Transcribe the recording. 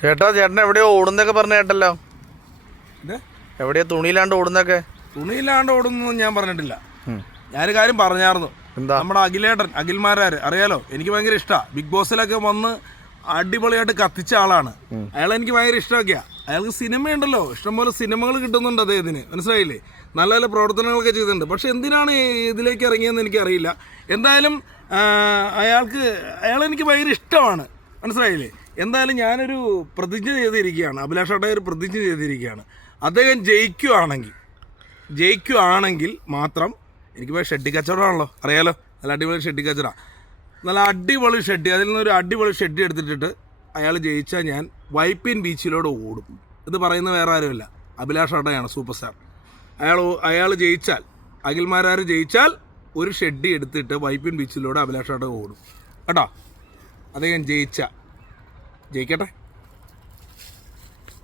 ചേട്ടാ ചേട്ടൻ എവിടെയോ ഓടുന്നൊക്കെ പറഞ്ഞ കേട്ടല്ലോ. എവിടെയോ തുണിയിലാണ്ട് ഓടുന്നൊക്കെ. തുണിയിലാണ്ട് ഓടുന്നൊന്നും ഞാൻ പറഞ്ഞിട്ടില്ല. ഞാനൊരു കാര്യം പറഞ്ഞായിരുന്നു. നമ്മുടെ അഖിൽമാരാര് അറിയാലോ, എനിക്ക് ഭയങ്കര ഇഷ്ടമാണ്. ബിഗ് ബോസിലൊക്കെ വന്ന് അടിപൊളിയായിട്ട് കത്തിച്ച ആളാണ്. അയാളെ എനിക്ക് ഭയങ്കര ഇഷ്ടമൊക്കെയാ. അയാൾക്ക് സിനിമയുണ്ടല്ലോ, ഇഷ്ടംപോലെ സിനിമകൾ കിട്ടുന്നുണ്ട് അദ്ദേഹത്തിന്, മനസ്സിലായില്ലേ? നല്ല നല്ല പ്രവർത്തനങ്ങളൊക്കെ ചെയ്തിട്ടുണ്ട്. പക്ഷെ എന്തിനാണ് ഇതിലേക്ക് ഇറങ്ങിയതെന്ന് എനിക്കറിയില്ല. എന്തായാലും അയാളെനിക്ക് ഭയങ്കര ഇഷ്ടമാണ്, മനസ്സിലായില്ലേ? എന്തായാലും ഞാനൊരു പ്രതിജ്ഞ ചെയ്തിരിക്കുകയാണ്, അഭിലാഷ് ഏട്ടാ ഒരു പ്രതിജ്ഞ ചെയ്തിരിക്കുകയാണ്. അദ്ദേഹം ജയിക്കുകയാണെങ്കിൽ മാത്രം എനിക്ക് പോയി ഷെഡ്ഡി കച്ചവടമാണല്ലോ, അറിയാലോ, നല്ല അടിപൊളി ഷെഡ്ഡി കച്ചവട, നല്ല അടിപൊളി ഷെഡ്ഡി, അതിൽ നിന്നൊരു അടിപൊളി ഷെഡ്ഡി എടുത്തിട്ട് അയാൾ ജയിച്ചാൽ ഞാൻ വൈപ്പിൻ ബീച്ചിലൂടെ ഓടും. ഇത് പറയുന്നത് വേറെ ആരുമില്ല, അഭിലാഷ് ഏട്ടയാണ് സൂപ്പർ സ്റ്റാർ. അയാൾ ജയിച്ചാൽ, അഖിൽമാരാർ ജയിച്ചാൽ ഒരു ഷെഡ്ഡി എടുത്തിട്ട് വൈപ്പിൻ ബീച്ചിലൂടെ അഭിലാഷ് ഏട്ട ഓടും കേട്ടോ. അദ്ദേഹം ജയിക്കട്ടെ.